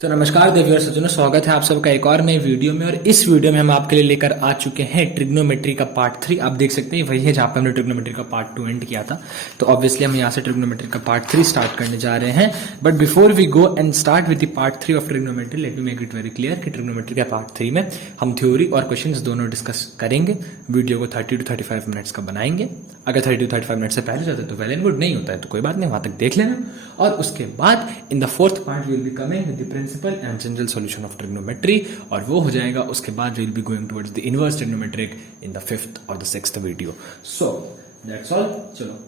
तो नमस्कार देवियों और सज्जनों, स्वागत है आप सबका एक और नई वीडियो में। और इस वीडियो में हम आपके लिए लेकर आ चुके हैं ट्रिग्नोमेट्री का पार्ट 3। आप देख सकते हैं वही है जहां पे हमने ट्रिग्नोमेट्री का पार्ट 2 एंड किया था। तो ऑब्वियसली हम यहां से ट्रिग्नोमेट्री का पार्ट 3 स्टार्ट करने जा रहे हैं। But before we go and start with the part 3 of trigonometry, let me make it very clear कि ट्रिग्नोमेट्री के पार्ट 3 में हम थ्योरी और क्वेश्चन दोनों डिस्कस करेंगे। वीडियो को 30 to 35 मिनट्स का बनाएंगे। अगर 30 to 35 मिनट से पहले जाते तो वेल एंड गुड, नहीं होता है तो कोई बात नहीं, वहां तक देख लेना। और उसके बाद in the fourth part we will be coming with the principal and general solution of trigonometry, और वो हो जाएगा उसके बाद we will be going towards the inverse trigonometric in the 5th और the 6th video. So that's all. चलो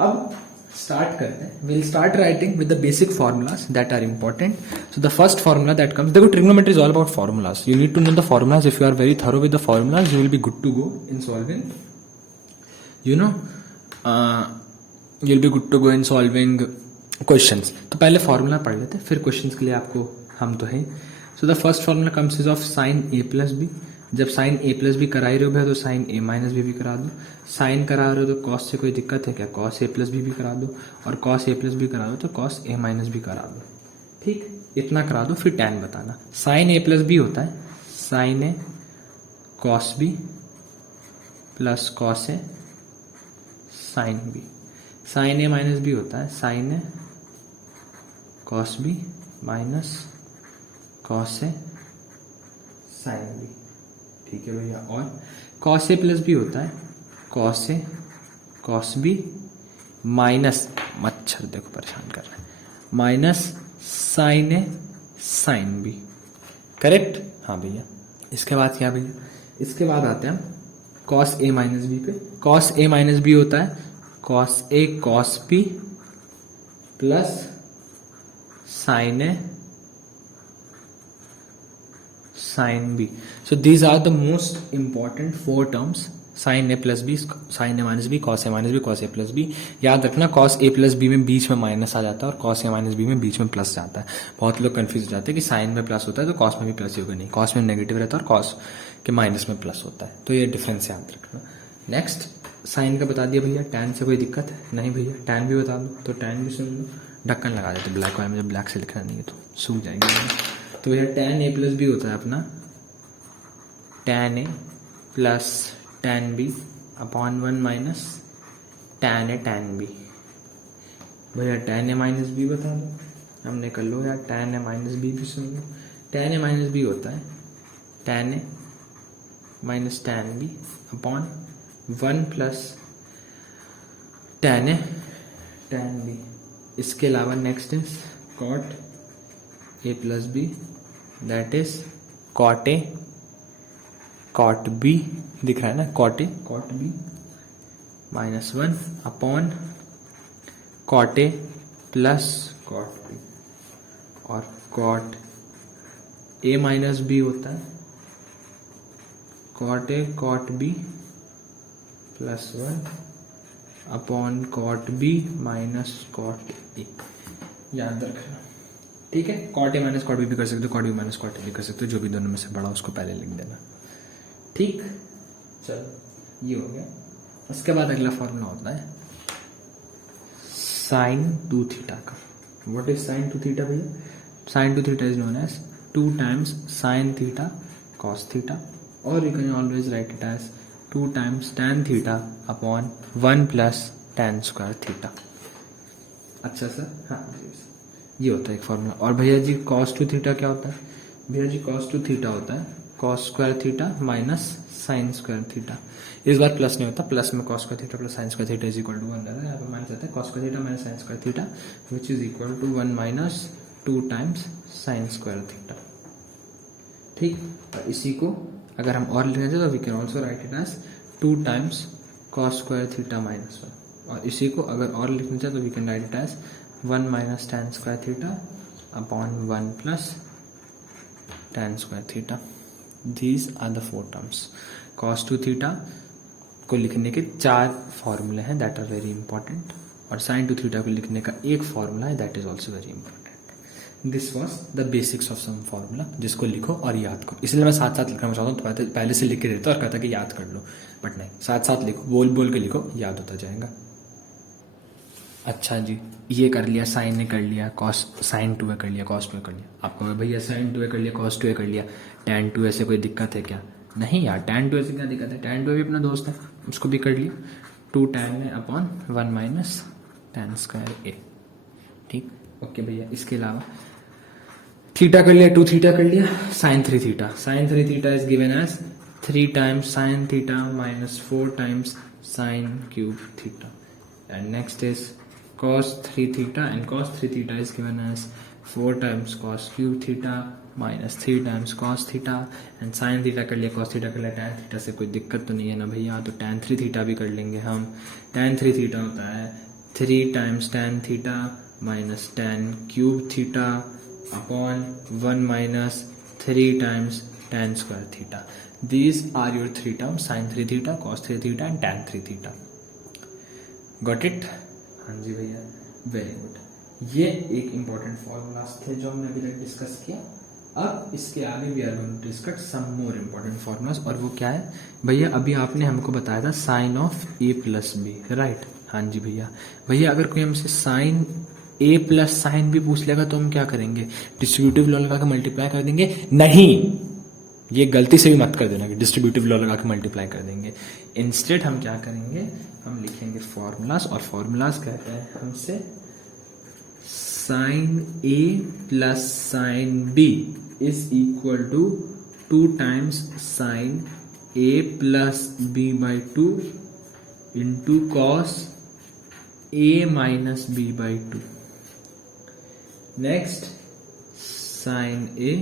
अब start करते हैं। Will start writing with the basic formulas that are important. So the first formula that comes, देखो trigonometry is all about formulas. You need to know the formulas. If you are very thorough with the formulas you will be good to go in solving, you know, you will be good to go in solving questions. तो पहले formula पढ़ लेते हैं, फिर questions के लिए आपको हम तो है। So the first formula comes is of sine A plus B. जब साइन ए प्लस बी करा ही रहे हो तो साइन ए माइनस बी भी करा दो। साइन करा रहे हो तो कॉस से कोई दिक्कत है क्या, कॉस ए प्लस बी भी करा दो। और कॉस ए प्लस बी करा दो तो कॉस ए माइनस बी करा दो। ठीक, इतना करा दो, फिर टैन बताना। साइन ए प्लस बी होता है sign A cos B plus cos A sine B. Sine A minus B होता है sign A cos B minus cos A sine B. ठीक है भैया। और कॉस ए प्लस बी होता है cos A cos B minus, मच्छर देखो परेशान कर रहा है, minus sign A sine B. Correct? हाँ भैया। इसके बाद क्या भैया, इसके बाद आते हैं हम कॉस ए माइनस बी पे। कॉस ए माइनस बी होता है cos A cos B plus sine A sine B. So these are the most important 4 terms, sine A plus B, sine A minus B, cos A minus B, cos A plus B. याद रखना cos A plus B में बीच में minus आ जाता है और cos A minus B में बीच में plus जाता है। बहुत लोग कंफ्यूज हो जाते हैं कि साइन में प्लस होता है तो कॉस में भी प्लस ही होगा। नहीं, कॉस में नेगेटिव रहता है और कॉस के माइनस में प्लस होता है। तो ये डिफरेंस याद रखना। नेक्स्ट साइन का बता दिया भैया। टैन से कोई दिक्कत है? नहीं भैया। टैन भी बता दो तो टैन भी सुन लो। ढक्कन लगा देते ब्लैक वाले में, जब ब्लैक से लिखना नहीं है तो सूख जाएंगे। तो भैया टैन ए प्लस बी होता है अपना tan A plus tan B upon 1 minus tan A tan B. भैया टैन ए माइनस बी बता दो, हमने कर लो यार। टैन ए माइनस बी भी सुन लो। टैन ए माइनस बी होता है tan A minus tan B upon 1 plus tan A tan B. इसके अलावा next is cot A plus B, that is cot A cot B, दिख रहा है ना, cot A cot B minus 1 upon cot A plus cot B. और cot A minus B होता है cot A cot B plus 1 upon cot B minus cot A. याद रखना, ठीक है। Cot A minus cot B भी कर सकते हो, cot B minus cot A भी कर सकते हो, जो भी दोनों में से बड़ा उसको पहले लिख देना। ठीक, चलो ये हो गया। उसके बाद अगला फॉर्मूला होता है साइन 2 थीटा का। व्हाट इज साइन 2 थीटा भैया? Sine 2 theta is known as 2 times sine theta cos theta, और you can always write it as 2 times tan theta upon 1 plus tan square theta. अच्छा sir, हाँ ये होता है एक formula. और भैया जी कॉस 2 थीटा क्या होता है? भैया जी कॉस 2 थीटा होता है cos square theta minus sine square theta. इस बार प्लस नहीं होता, प्लस में cos square theta plus sine square theta is equal to 1 रहता है। यहाँ पर माइनस आता है cos square theta minus sine square theta which is equal to 1 minus 2 times sine square theta. ठीक, और इसी को अगर हम और लिखना चाहें तो we can also write it as 2 times cos square theta minus 1। और इसी को अगर और लिखना चाहें तो we can write it as 1 minus tan square theta upon 1 plus tan square theta. These are the 4 terms. Cos 2 theta को लिखने के 4 फॉर्मूले हैं दैट आर वेरी इंपॉर्टेंट, और साइन 2 थीटा को लिखने का एक फॉर्मूला है that is also very important. This was the basics of some formula, जिसको लिखो और याद करो। इसलिए मैं साथ साथ लिखना चाहता हूँ, तो पहले से लिख के देता और कहता कि याद कर लो, बट नहीं, साथ साथ लिखो, बोल बोल के लिखो, याद होता जाएगा। अच्छा जी, ये कर लिया, साइन ने कर लिया, कॉस साइन 2a कर लिया, कॉस 2a कर लिया। आपको भैया साइन 2a कर लिया, कॉस 2a कर लिया, tan 2a से कोई दिक्कत है क्या? नहीं यार, tan 2a से क्या दिक्कत है? tan 2a भी अपना दोस्त है, उसको भी कर लिया। 2 tan a upon 1 minus tan square a। ठीक, ओके भैया। इसके अलावा थीटा कर लिया, 2 थीटा कर लिया, sine 3 theta. Sine 3 theta is given as 3 times sine theta minus 4 times sine cube theta. And next is cos 3 theta, and cos 3 theta is given as 4 times cos cube theta minus 3 times cos theta, and sin theta कर लिया, cos theta कर लिया, tan theta से कोई दिक्कत तो नहीं है ना भैया? तो tan 3 theta भी कर लेंगे हम। tan 3 theta होता है 3 times tan theta minus tan cube theta upon 1 minus 3 times tan square theta. These are your 3 terms: sin 3 theta, cos 3 theta and tan 3 theta. Got it? हाँ जी भैया, वेरी गुड। ये एक इम्पॉर्टेंट फॉर्मूलाज थे जो हमने अभी तक डिस्कस किया। अब इसके आगे भी are going to discuss some more important formulas. और वो क्या है भैया? अभी आपने हमको बताया था sine of A plus B, right? हाँ जी भैया। भैया अगर कोई हमसे sine A plus sine B पूछ लेगा तो हम क्या करेंगे? डिस्ट्रीब्यूटिव लॉ लगा के मल्टीप्लाई कर देंगे? नहीं, ये गलती से भी मत कर देना कि डिस्ट्रीब्यूटिव लॉ लगा के मल्टीप्लाई कर देंगे। इंस्टेड हम क्या करेंगे? हम लिखेंगे फॉर्मूलाज, और फॉर्मूलाज कहते हैं हमसे sine A plus sine B is equal to 2 times sine A plus B by 2 into cos A minus B by 2। Next, sine A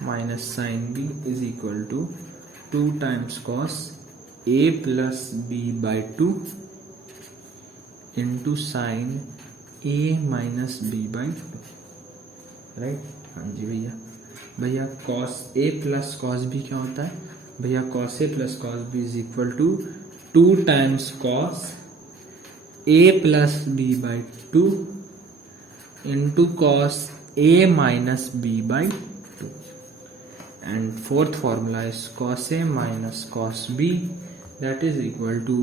minus sin b is equal to 2 times cos a plus b by 2 into sin a minus b by 2, right? हाँ जी भैया। भैया cos a plus cos b क्या होता है भैया? cos a plus cos b is equal to 2 times cos a plus b by 2 into cos a minus b by 2. And fourth formula is cos a minus cos b, that is equal to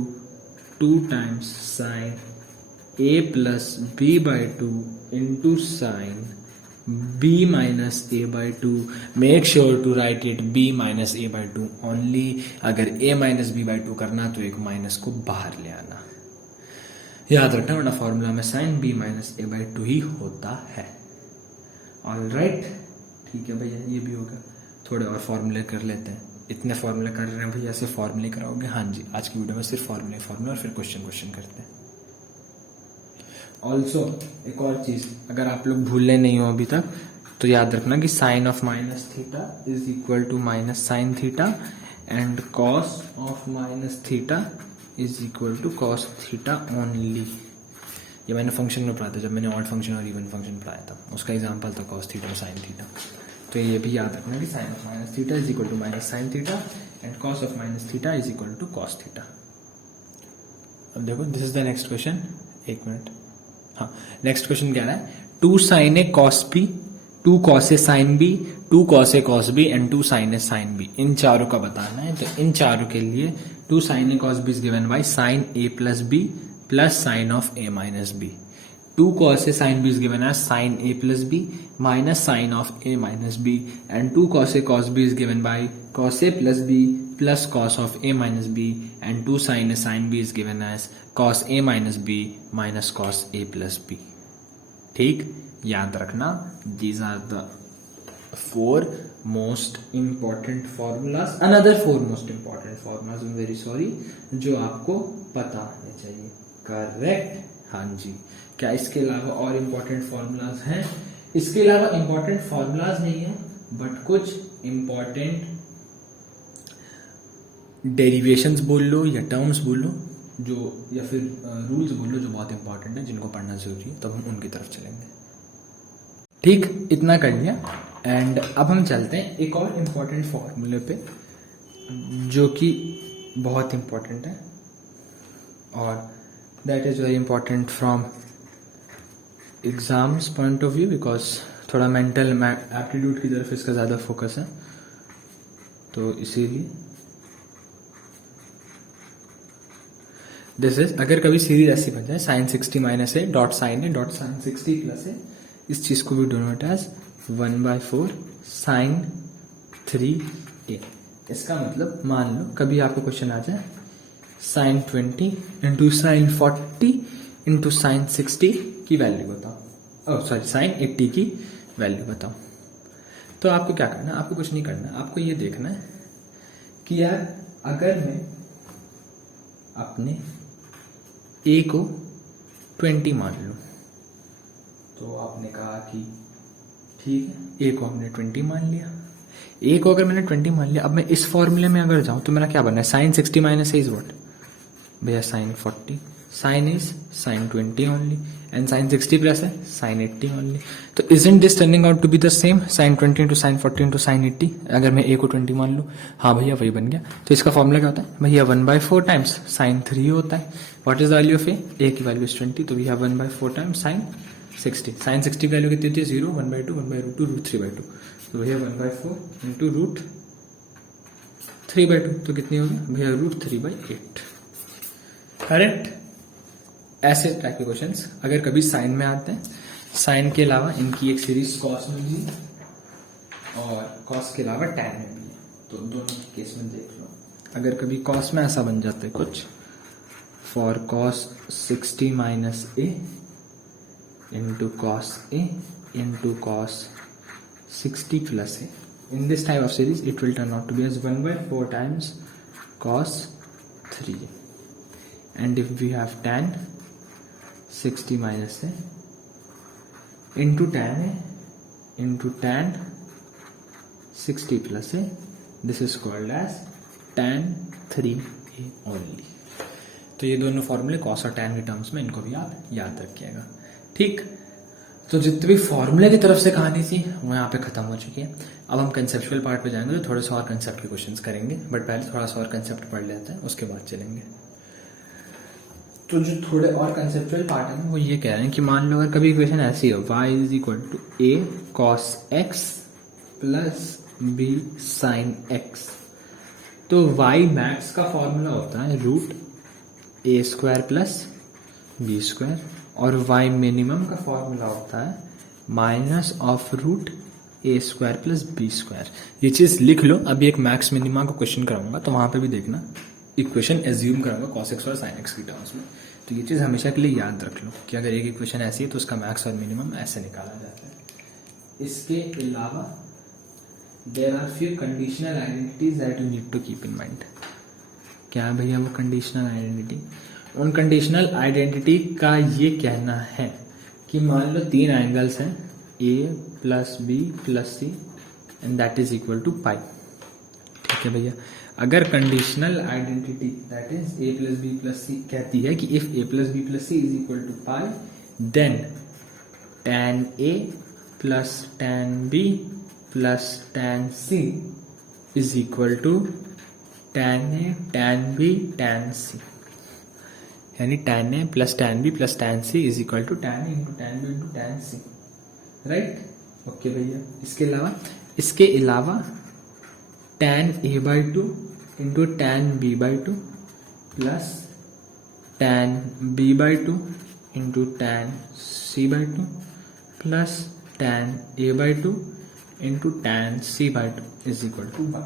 2 times sin a plus b by 2 into sin b minus a by 2. Make sure to write it b minus a by 2 only. अगर a minus b by 2 करना तो एक minus को बाहर ले आना, याद रखना, वरना फॉर्मूला में sin b minus a by 2 ही होता है। ऑल राइट, ठीक है भैया, ये भी होगा। थोड़े और फॉर्मूले कर लेते हैं। इतने फॉर्मूले कर रहे हैं भैया, ऐसे फॉर्मूले कराओगे? हाँ जी, आज की वीडियो में सिर्फ फॉर्मूले और फिर क्वेश्चन करते हैं। ऑल्सो एक और चीज, अगर आप लोग भूले नहीं हो अभी तक तो याद रखना कि sine of minus theta is equal to minus sine theta, and cos of minus theta is equal to cos theta only. ये मैंने फंक्शन में पढ़ा था, जब मैंने ऑड फंक्शन और इवन फंक्शन पढ़ाया था, उसका एग्जाम्पल था कॉस थीटा और साइन थीटा। तो ये भी याद रखना कि sine of minus theta is equal to minus sine theta and cos of minus theta is equal to cos theta. अब देखो, this is the next question. एक मिनट, हाँ, नेक्स्ट क्वेश्चन क्या है? 2 sine A cos B, 2 cos A sine B, 2 cos A cos B and 2 sine A sine B, इन चारों का बताना है। तो इन चारों के लिए 2 sine A cos B is given by sine A plus B plus sine of A minus B. 2 cos a sin b is given as sin a plus b minus sin of a minus b, and 2 cos a cos b is given by cos a plus b plus cos of a minus b, and 2 sin a sin b is given as cos a minus b minus cos a plus b। ठीक, याद रखना, these are the 4 most important formulas, another 4 most important formulas, I'm very sorry, जो आपको पता होने चाहिए। Correct? हाँ जी। क्या इसके अलावा और इम्पोर्टेंट फॉर्मूलाज हैं? इसके अलावा इम्पोर्टेंट फॉर्मूलाज नहीं है, बट कुछ इम्पोर्टेंट डेरिवेशंस बोल लो या टर्म्स बोल लो, जो या फिर रूल्स बोल लो, जो बहुत इंपॉर्टेंट है, जिनको पढ़ना जरूरी है, तब हम उनकी तरफ चलेंगे। ठीक, इतना कर लिया। एंड अब हम चलते हैं एक और इम्पोर्टेंट फॉर्मूले पे, जो कि बहुत इंपॉर्टेंट है, और that is very important from exams point of view, because थोड़ा मेंटल एप्टीट्यूड की तरफ इसका ज़्यादा फोकस है, तो इसीलिए दिस इज, अगर कभी सीरीज ऐसी बन जाए sine 60 minus A dot sine 60 plus A, इस चीज को भी डोनोट एज 1/4 साइन 3a। इसका मतलब मान लो कभी आपको क्वेश्चन आ जाए sine 20 into sine 40 into sine 60 की वैल्यू बताओ, सॉरी साइन 80 की वैल्यू बताओ, तो आपको क्या करना है? आपको कुछ नहीं करना है, आपको ये देखना है कि यार अगर मैं अपने a को 20 मान लूं, तो आपने कहा कि ठीक है, a को हमने 20 मान लिया, a को अगर मैंने 20 मान लिया, अब मैं इस फॉर्मूले में अगर जाऊं तो मेरा क्या बनना है? Sine 60 minus A is what भैया? Sine 40, sine is sine 20 only, and sine 60 plus है साइन 80 ओनली। तो isn't this turning out to be the same, sine 20 into sine 40 into sine 80? अगर मैं a को 20 मान लूं, हाँ भैया वही बन गया। तो इसका फॉर्मूला क्या होता है भैया? 1/4 टाइम्स साइन 3 होता है। What is the value of a की वैल्यू इज 20, तो we have 1/4 times sine 60। Sine 60 की वैल्यू कितनी होती है? 0, 1/2, 1/√2, √3/2। तो भैया 1/4 इंटू √3/2, तो कितनी होगी भैया? √3/8। करेक्ट। ऐसे टाइप के क्वेश्चंस अगर कभी साइन में आते हैं, साइन के अलावा इनकी एक सीरीज कॉस में भी है और कॉस के अलावा टैन में भी है, तो दोनों केस में देख लो। अगर कभी कॉस में ऐसा बन जाता है कुछ, for cos 60 minus A into cos A into cos 60 plus A, in this type of series it will turn out to be as 1/4 times cos 3a, and if we have tan 60 minus a into tan a into tan 60 plus a, this is called as tan 3a only। तो ये दोनों फॉर्मूले cos और tan के terms में, इनको भी आप याद रखिएगा। ठीक, तो जितने भी फॉर्मूले की तरफ से कहानी थी वो यहाँ पे खत्म हो चुकी है। अब हम कंसेप्चुअल पार्ट पे जाएंगे, तो थोड़े से और कंसेप्ट के क्वेश्चंस करेंगे, बट पहले थोड़ा सा और कंसेप्ट पढ़ लेते हैं, उसके बाद चलेंगे। तो जो थोड़े और कंसेप्चुअल पार्ट है वो ये कह रहे हैं कि मान लो अगर कभी इक्वेशन ऐसी हो, y is equal to a cos x plus b sin x, तो y मैक्स का फॉर्मूला होता है √a² प्लस b², और y मिनिमम का फॉर्मूला होता है minus of √a² plus b²। ये चीज लिख लो। अभी एक मैक्स मिनिमा को क्वेश्चन कराऊंगा, तो वहां पे भी देखना इक्वेशन एज्यूम कराऊंगा cos x और sin x की टर्म्स में। तो ये चीज हमेशा के लिए याद रख लो कि अगर एक इक्वेशन ऐसी है तो उसका मैक्स और मिनिमम ऐसे निकाला जाता है। इसके अलावा there are few conditional identities that you need to keep in mind. क्या भैया वो कंडीशनल आइडेंटिटी? उन कंडीशनल आइडेंटिटी का ये कहना है कि मान लो 3 एंगल्स हैं a plus b plus c and that is equal to pi. ठीक है भैया, अगर conditional identity that is a plus b plus c कहती है कि if a plus b plus c is equal to pi, then tan a plus tan b plus tan c is equal to tan a tan b tan c, यानी tan a plus tan b plus tan c is equal to tan a into tan b into tan c। Right, okay भैया। इसके अलावा tan a/2 into tan b/2 plus tan b/2 into tan c/2 plus tan a/2 into tan c/2 is equal to 1।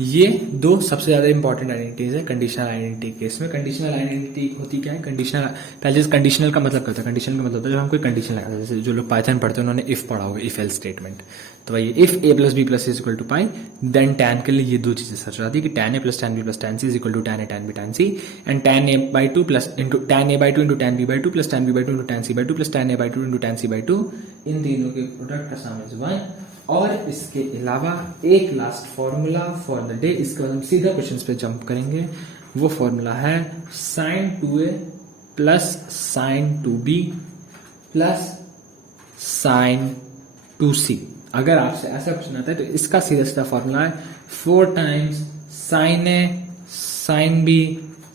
ये दो सबसे ज्यादा important identities है conditional identity case में। Conditional identity होती क्या है? कंडीशनल, पहले कंडीशनल का मतलब क्या होता है? कंडीशनल का मतलब होता है जब हम कोई कंडीशन लगाते हैं, जैसे जो लोग पाइथन पढ़ते हैं उन्होंने इफ पढ़ा होगा, इफ एल्स स्टेटमेंट। तो भाई if a plus b plus c is equal to pi, then tan के लिए ये दो चीजें सच जाती है कि tan a plus tan b plus tan c is equal to tan a tan b tan c, and tan a/2 plus into tan a/2 into tan b/2 plus tan b/2 into tan c/2 plus tan a/2 into tan c/2, इन तीनों के product का सम is 1। और इसके अलावा एक last formula for the day, इसके बाद हम सीधा क्वेश्चंस पे जंप करेंगे। वो फॉर्मूला है sin 2a plus sin 2b plus sin 2c। अगर आपसे ऐसा क्वेश्चन आता है तो इसका सीधा सीधा फॉर्मूला है 4 times sin a sin b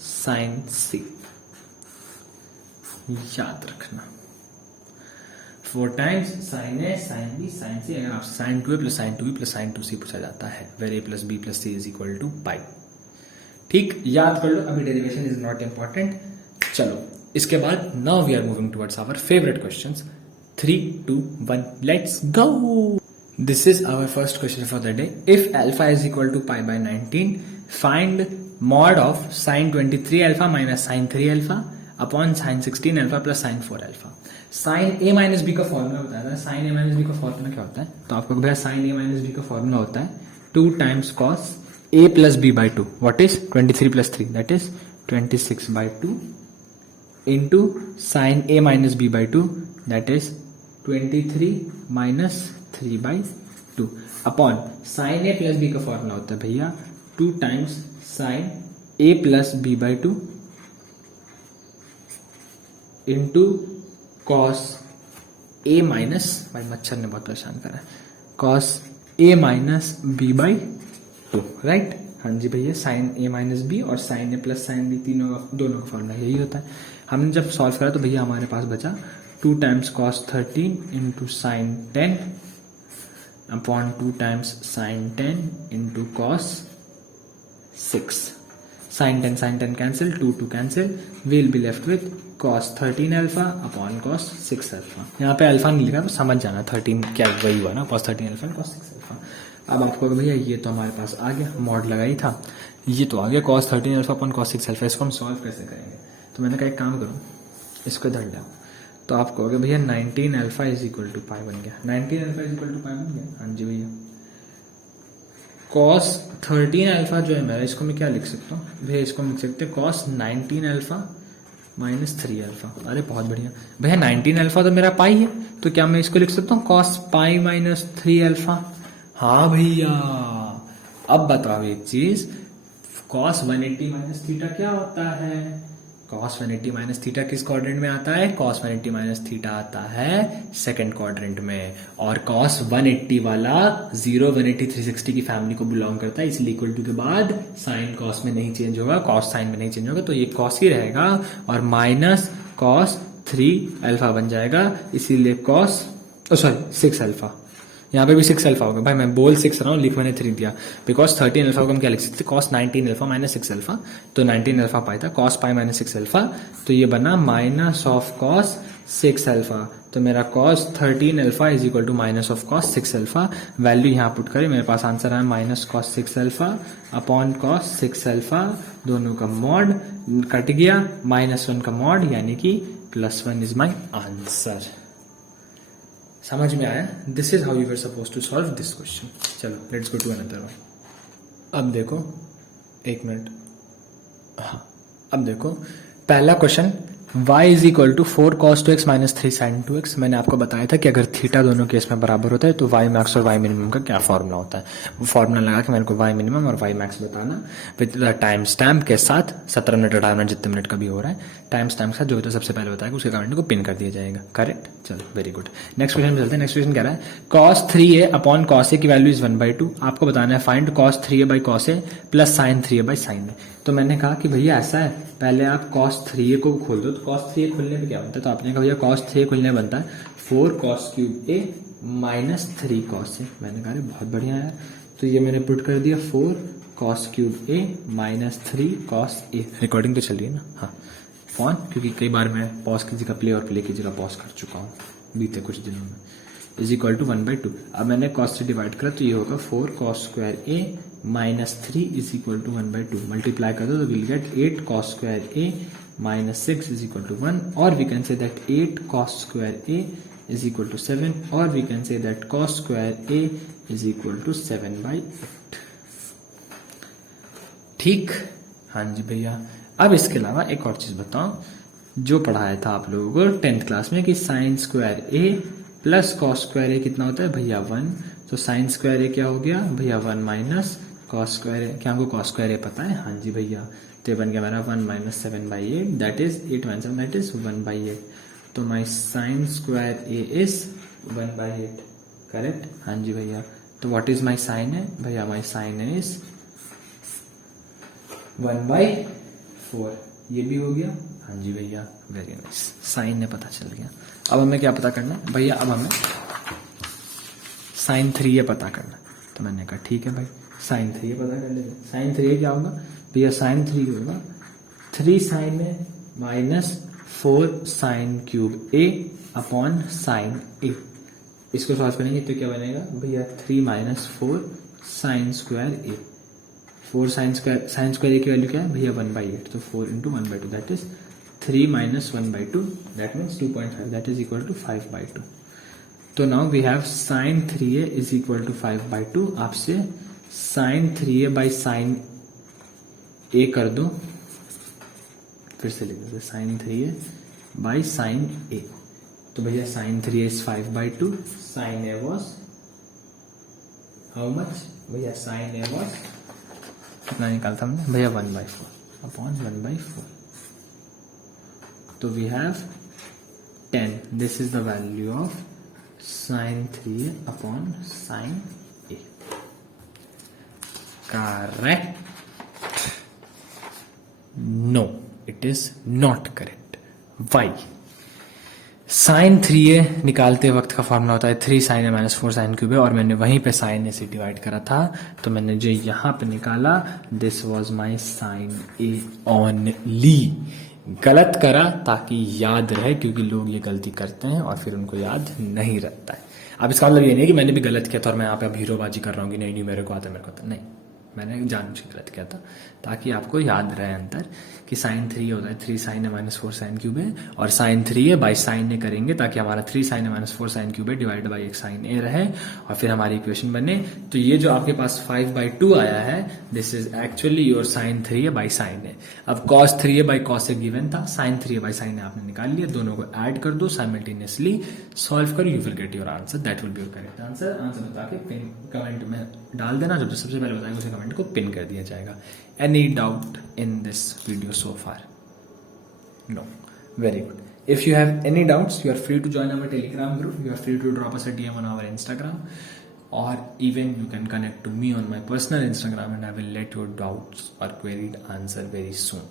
sin c। याद रखना 4 times sin a sin b sin c। अगर आप sin 2a plus sin 2b plus sin 2c पूछा जाता है, where a plus b plus c is equal to pi. ठीक, याद कर लो, अभी डेरिवेशन इज नॉट इंपॉर्टेंट। चलो इसके बाद now we are moving towards our favourite questions. 3, 2, 1, let's go. This is our first question for the day. If alpha is equal to pi by 19, find mod of sine 23 alpha minus sine 3 alpha upon sine 16 alpha plus sine 4 alpha. Sine A minus B का formula बताया था। Sine A minus B का formula क्या होता है? तो आपको भैया साइन ए माइनस बी का फॉर्मूला होता है 2 times cos A plus B by 2। What is 23 plus 3, that is 26 by 2 into sine A minus B by 2, that is 23 minus 3 by 2 upon sine A plus B का formula होता है भैया 2 times sine A plus B by 2 into cos A minus, भाई मच्छर ने बहुत परेशान करा है, cos A minus B by 2, right. हाँ जी भैया, साइन ए माइनस बी और sine A plus sine B दोनों का फॉर्मूला यही होता है। हमने जब सॉल्व करा तो भैया हमारे पास बचा 2 times cos 13 into sine 10 upon 2 times sine 10 into cos 6। Sine 10 cancel, 2 cancel, will be left with cos 13 alpha upon cos 6 alpha. यहाँ पे अल्फा नहीं लिखा तो समझ जाना 13 क्या वही हुआ ना, cos 13 अल्फा cos 6 अल्फा। अब आपको भैया ये तो हमारे पास आ गया, मॉड लगाई था, ये तो आ गया cos 13 alpha upon cos 6 alpha. इसको हम सॉल्व कैसे करेंगे? तो मैंने कहा एक काम करो, इसको इधर लाओ, तो आप कहोगे भैया 19 अल्फा इज इक्वल टू पाई बन गया। 19 अल्फा इज इक्वल टू पाई बन गया। हाँ जी भैया, cos 13 अल्फा जो है मेरा, इसको मैं क्या लिख सकता हूँ भैया? इसको हम लिख सकते हैं cos 19 अल्फा माइनस 3 अल्फा। अरे बहुत बढ़िया भैया, 19 अल्फा तो मेरा पाई है, तो क्या मैं इसको लिख सकता हूँ cos पाई माइनस 3 अल्फा? हाँ भैया, अब बताओ एक चीज, cos 180 माइनस थीटा क्या होता है? cos 180 माइनस थीटा किस क्वाड्रेंट में आता है? cos 180 माइनस थीटा आता है सेकंड क्वाड्रेंट में। और cos 180 वाला 0, 180, 360 की फैमिली को बिलोंग करता है, इसलिए इक्वल टू के बाद साइन cos में नहीं चेंज होगा, cos साइन में नहीं चेंज होगा, तो ये cos ही रहेगा और माइनस cos 3 अल्फा बन जाएगा, इसीलिए cos 6 अल्फा। यहाँ पे भी 6 अल्फा होगा भाई, मैं बोल 6 रहा हूँ, लिख मैंने 3 दिया, बिकॉज 13 अल्फा को हम क्या लिख सकते हैं? cos 19 अल्फा माइनस 6 अल्फा, तो 19 अल्फा पाई था, cos पाई माइनस 6 अल्फा, तो ये बना माइनस ऑफ cos 6 अल्फा। तो मेरा cos 13 alpha is equal to minus of cos 6 alpha. Value यहाँ पुट करें, मेरे पास आंसर आया minus cos 6 alpha upon cos 6 alpha, दोनों का मॉड कट गया, -1 का मॉड, यानी कि +1 इज माई आंसर। समझ में आया? This is how you were suppose to solve this question. चलो let's go to another one. अब देखो, एक मिनट, हाँ अब देखो पहला question, y is equal to 4 cos 2x minus 3 sin 2x। मैंने आपको बताया था कि अगर थीटा दोनों केस में बराबर होता है तो y मैक्स और y मिनिमम का क्या फॉर्मूला होता है। वो फॉर्मूला लगा के मेरे को y मिनिमम और y मैक्स बताना विद टाइम स्टैम्प के साथ। 17 मिनट 18 मिनट जितने मिनट का भी हो रहा है, टाइम स्टैम्प के साथ जो तो सबसे पहले बताएगा उसके कमेंट को पिन कर दिया जाएगा। करेक्ट, चलो वेरी गुड। नेक्स्ट क्वेश्चन में चलते हैं। नेक्स्ट क्वेश्चन कह रहा है cos 3a upon cos a की वैल्यू इज 1/2। आपको बताना है find cos 3a by cos a plus sin 3a by sin a। तो मैंने कहा कि भैया ऐसा है, पहले आप cos 3a को खोल दो, तो cos 3a खुलने पे क्या बनता है? तो आपने कहा भैया cos 3a खुलने बनता है 4 cos cube a minus 3 cos a। मैंने कहा बहुत बढ़िया है, तो ये मैंने पुट कर दिया 4 cos cube a minus 3 cos a। Recording तो चल रही है ना? हाँ, फोन, क्योंकि कई बार मैं पॉज की जगह प्ले और प्ले की जगह पॉज कर चुका हूँ बीते कुछ दिनों में। Is equal to 1/2। अब मैंने cos से डिवाइड करा तो ये होगा 4 cos square a minus 3 is equal to 1/2। Multiply कर दो तो will get 8 cos square a minus 6 is equal to 1, और we can say that 8 cos square a is equal to 7, और we can say that cos square a is equal to 7/8। ठीक, हाँ जी भैया। अब इसके अलावा एक और चीज बताओ, जो पढ़ाया था आप लोगों को 10th क्लास में कि sine square a plus cos square A कितना होता है भैया 1। तो साइन स्क्वायर ए क्या हो गया भैया 1 माइनस कॉस स्क्वायर ए। क्या हमको कॉस स्क्वायर ए पता है? हाँ जी भैया, तो बन गया मेरा 1 minus 7/8, that is 8 minus 7, that is 1/8। तो my sine square A is 1/8। Correct, हाँ जी भैया। तो व्हाट इज माई साइन है भैया? माई साइन इज 1/4। ये भी हो गया, हाँ जी भैया, वेरी नाइस। साइन ने पता चल गया। अब हमें क्या पता करना है भैया? अब हमें साइन 3a पता करना है। तो मैंने कहा ठीक है भाई, साइन 3a पता कर लेते। साइन 3a क्या होगा भैया साइन 3 होगा 3 sine A minus 4 sine cube A upon sine A. इसको सॉल्व करेंगे तो क्या बनेगा भैया 3 minus 4 sine square A. 4 sine square A की वैल्यू क्या है भैया 1/8, तो 4 into 1/2 that is 3 minus 1/2 that means 2.5 that is equal to 5/2। तो now we have sine 3a is equal to 5/2। आपसे साइन 3a बाई साइन ए कर दो, फिर से लिख दो sign 3a by sine A. तो भैया sine 3a is 5/2, sine A was how much भैया साइन ए वॉज कितना निकालता हमने भैया 1/4 अपॉन 1/4। तो we have 10, this is the value of sine 3a upon sine A. Correct? No, it is not correct. Why? Sine 3a निकालते वक्त का formula होता है 3 sine A minus 4 sine cube है, और मैंने वहीं पे साइन ए से डिवाइड करा था, तो मैंने जो यहां पे निकाला this was my sine A only. गलत करा ताकि याद रहे, क्योंकि लोग ये गलती करते हैं और फिर उनको याद नहीं रहता है। अब इसका मतलब ये नहीं है कि मैंने भी गलत किया था और मैं यहाँ पे अब हीरोबाजी कर रहा हूँ कि नहीं मेरे को आता नहीं, मैंने जानबूझ के गलत किया था ताकि आपको याद रहे अंतर कि साइन 3 होता है 3 sine A minus 4 sine cube है, और साइन 3 ए बाई साइन ए करेंगे ताकि हमारा 3 sine A minus 4 sine cube है डिवाइड बाई एक साइन ए रहे, और फिर हमारी इक्वेशन बने। तो ये जो आपके पास 5/2 आया है this is actually your sine 3a by sine A. अब cos 3a by cos A given था, sine 3a by sine A आपने निकाल लिया, दोनों को ऐड कर दो, साइमल्टेनियसली सॉल्व करो, you will get your answer, that will be your correct answer. Answer बता के पिन कमेंट में डाल देना, जो सबसे पहले बताएंगे उसे कमेंट को पिन कर दिया जाएगा। Any doubt in this video so far? No. Very good. If you have any doubts, you are free to join our Telegram group. You are free to drop us a DM on our Instagram, or even you can connect to me on my personal Instagram, and I will let your doubts or queried answer very soon.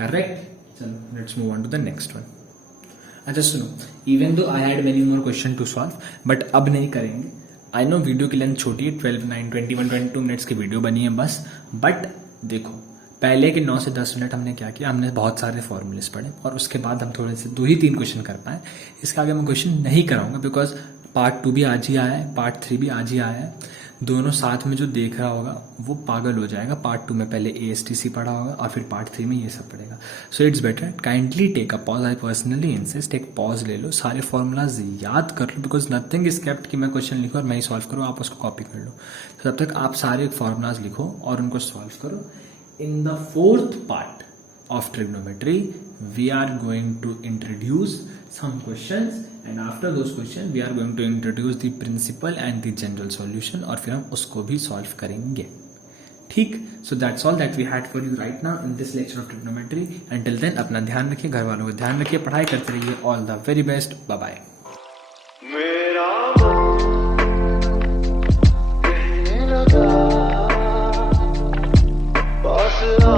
Correct? So let's move on to the next one. अच्छा सुनो, even though I had many more questions to solve, but अब नहीं करेंगे। I know video की length छोटी है, 12, 9, 21, 22 minutes की video बनी है बस, बट देखो पहले के 9 से 10 मिनट हमने क्या किया, हमने बहुत सारे फॉर्मूलेस पढ़े और उसके बाद हम थोड़े से 2 ही 3 क्वेश्चन कर पाए। इसके आगे मैं क्वेश्चन नहीं कराऊंगा बिकॉज पार्ट 2 भी आज ही आया है, पार्ट 3 भी आज ही आया है। दोनों साथ में जो देख रहा होगा वो पागल हो जाएगा। पार्ट 2 में पहले ASTC पढ़ा होगा और फिर पार्ट 3 में ये सब पढ़ेगा। So it's better kindly take a pause. I personally insist एक पॉज ले लो, सारे फॉर्मूलाज याद कर लो, बिकॉज नथिंग इज केप्ट कि मैं क्वेश्चन लिखूँ और मैं ही सॉल्व करूँ, आप उसको कॉपी कर लो। तो तब तक आप सारे फॉर्मूलाज लिखो और उनको सॉल्व करो। In the 4th part of trigonometry, we are going to introduce some questions, and after those questions we are going to introduce the principal and the general solution, और फिर हम उसको भी solve करेंगे। ठीक? So that's all that we had for you right now in this lecture of trigonometry. Until then अपना ध्यान रखिए, घर वालों का ध्यान रखिए, पढ़ाई करते रहिए। All the very best. Bye bye. Boss it up.